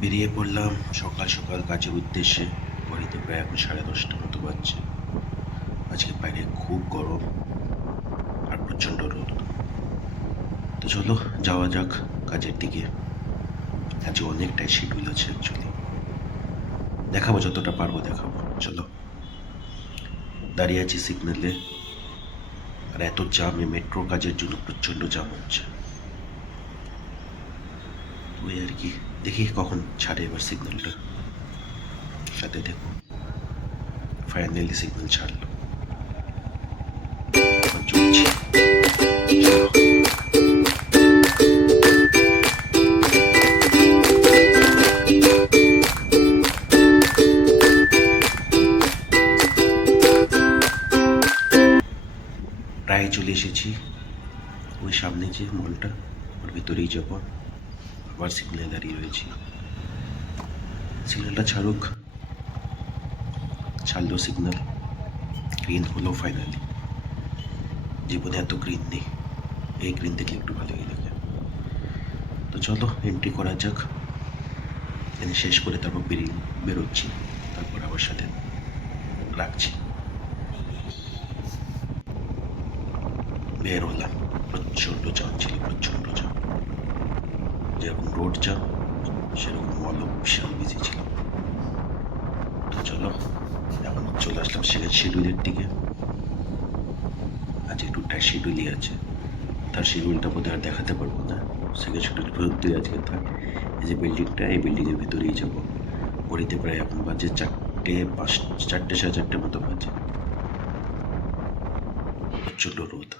বেরিয়ে পড়লাম সকাল সকাল কাজের উদ্দেশ্যে। ঘড়িতে প্রায় এখন 10:30 মতো বাজছে। আজকে বাইরে খুব গরম আর প্রচণ্ড রোদ। তো চলো যাওয়া যাক কাজের দিকে। আজকে অনেকটাই শিডিউল আছে অ্যাকচুয়ালি, দেখাবো যতটা পারবো দেখাবো। চলো, দাঁড়িয়ে আছি সিগন্যালে, আর এত জামে, মেট্রো কাজের জন্য প্রচণ্ড জাম হচ্ছে। ওই আর কি, দেখি কখন ছাড়ে এবার সিগন্যালটা। সাথে দেখো, ফাইনালি সিগন্যাল ছাড়লো, এবার চলছি। চলো। প্রায় চলে এসেছি। ওই সামনে যে মলটা, ওর ভিতরেই যাবো। আবার সিগন্যালে দাঁড়িয়ে রয়েছি। সিগন্যালটা ছাড়ুক। ছাড়লো সিগন্যাল, গ্রিন হলো ফাইনালি। জীবনে এত গ্রিন নেই, এই গ্রিন দেখলে একটু ভালোই লাগে। তো চলো এন্ট্রি করা যাক। এখানে শেষ করে তারপর বেরোচ্ছি, তারপর আবার সাথে রাখছি। বের হলাম, প্রচণ্ড জাম ছিল, প্রচণ্ড জাম। যেরকম রোড জাম সেরকম মলও বিশাল বিজি ছিল। তো চলো, এখন চলে আসলাম সেকেন্ড শিডিউলের দিকে। আজ একটু টাইট শিডিউলই আছে, তার শিডিউলটা বোধহয় আর দেখাতে পারবো না। সেকেন্ড শিডিউল পর্যন্তই আজকে থাক। এই যে বিল্ডিংটা, এই বিল্ডিংয়ের ভিতরেই যাবো। ঘড়িতে প্রায় এখন বাজে 4:05, 4:30 সাড়ে 4টে মতো বাজে। প্রচণ্ড রোদ।